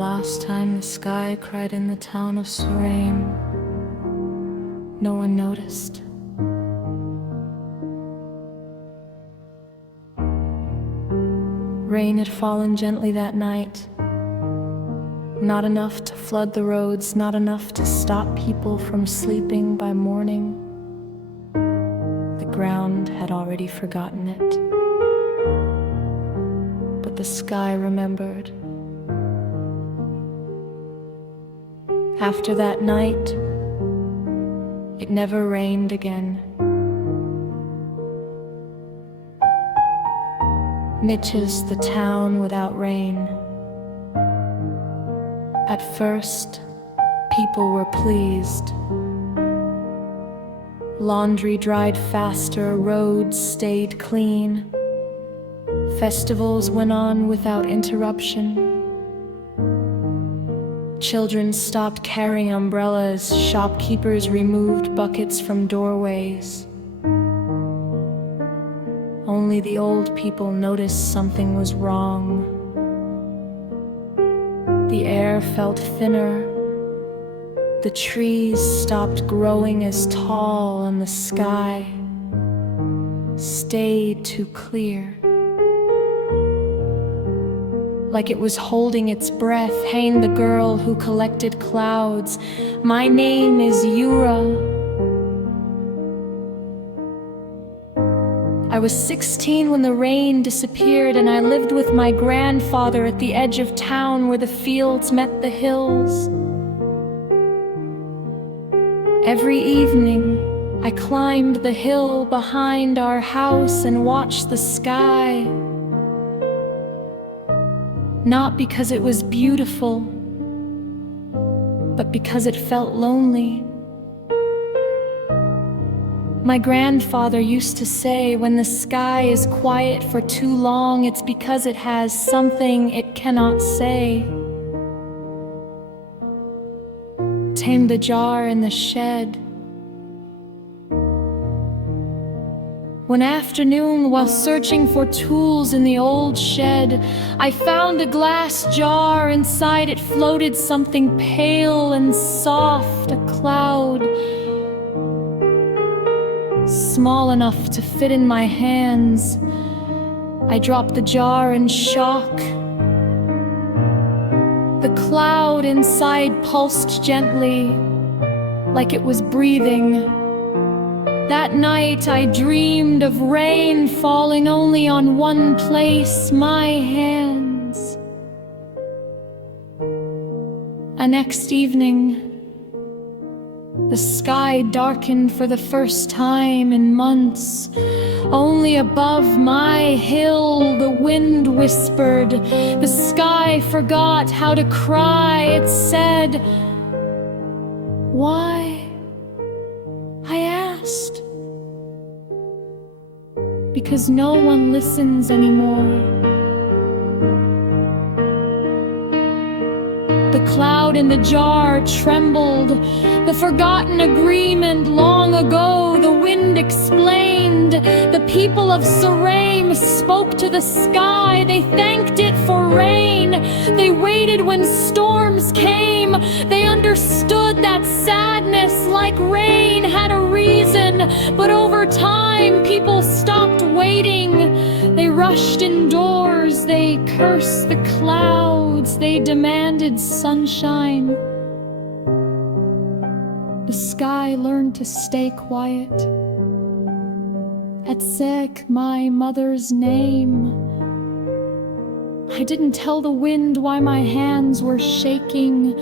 last time the sky cried in the town of Suraim, no one noticed. Rain had fallen gently that night, not enough to flood the roads, not enough to stop people from sleeping by morning. The ground had already forgotten it, but the sky remembered. After that night, it never rained again. Mitch's the town without rain. At first, people were pleased. Laundry dried faster, roads stayed clean. Festivals went on without interruption. Children stopped carrying umbrellas, shopkeepers removed buckets from doorways. Only the old people noticed something was wrong. The air felt thinner. The trees stopped growing as tall, and the sky stayed too clear. Like it was holding its breath, Hain, the girl who collected clouds. My name is Yura. I was 16 when the rain disappeared, and I lived with my grandfather at the edge of town where the fields met the hills. Every evening, I climbed the hill behind our house and watched the sky. Not because it was beautiful, but because it felt lonely. My grandfather used to say, when the sky is quiet for too long, it's because it has something it cannot say. Tame the jar in the shed. One afternoon, while searching for tools in the old shed, I found a glass jar. Inside it floated something pale and soft, a cloud, small enough to fit in my hands. I dropped the jar in shock. The cloud inside pulsed gently, like it was breathing. That night I dreamed of rain falling only on one place, my hands. The next evening, the sky darkened for the first time in months. Only above my hill the wind whispered. The sky forgot how to cry. It said, "Why?" I asked. Because no one listens anymore. The cloud in the jar trembled. The forgotten agreement long ago, the wind explained. The people of Suraim spoke to the sky. They thanked it for rain. They waited when storms came. They understood that sadness, like rain, had a reason. But over time, people stopped waiting. They rushed indoors. They cursed the clouds. They demanded sunshine. The sky learned to stay quiet. Etsek, my mother's name. I didn't tell the wind why my hands were shaking.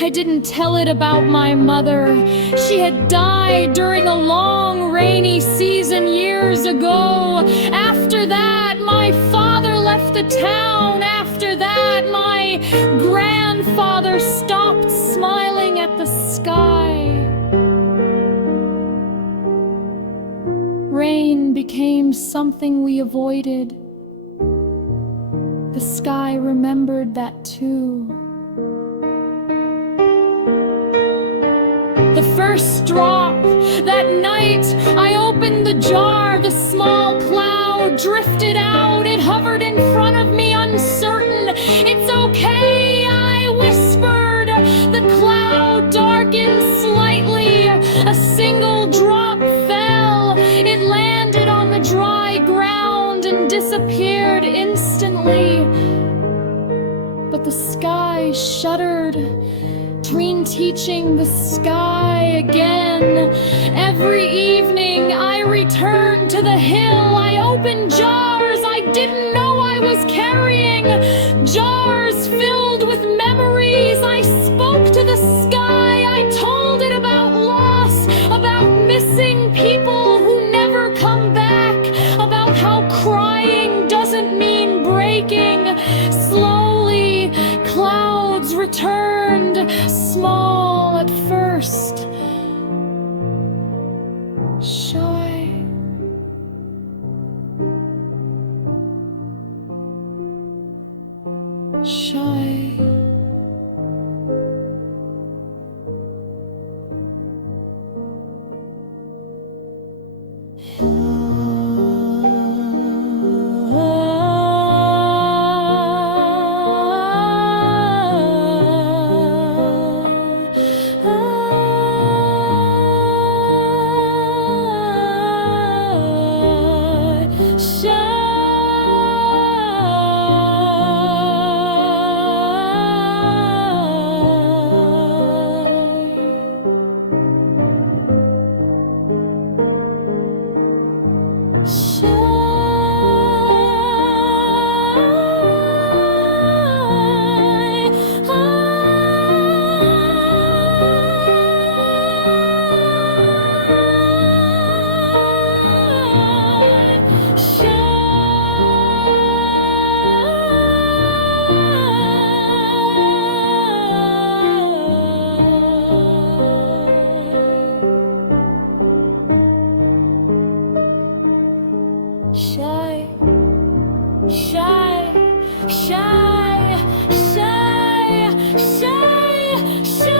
I didn't tell it about my mother. She had died during a long rainy season years ago. After that, my father left the town. After that, my grandfather stopped smiling at the sky. Rain became something we avoided. The sky remembered that too. The first drop, that night I opened the jar. The small cloud drifted out. It hovered in front of me, uncertain. It's okay, I disappeared instantly. But the sky shuddered, dream teaching the sky again. Every evening I returned to the hill. I opened jars I didn't know I was carrying, jars filled with memories. I spoke to the sky. I told it about loss, about missing people who never come back, about how crying doesn't mean breaking. Slowly, clouds returned, small at first, shy. Shy. Shy, shy, shy, shy, shy,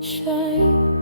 shy.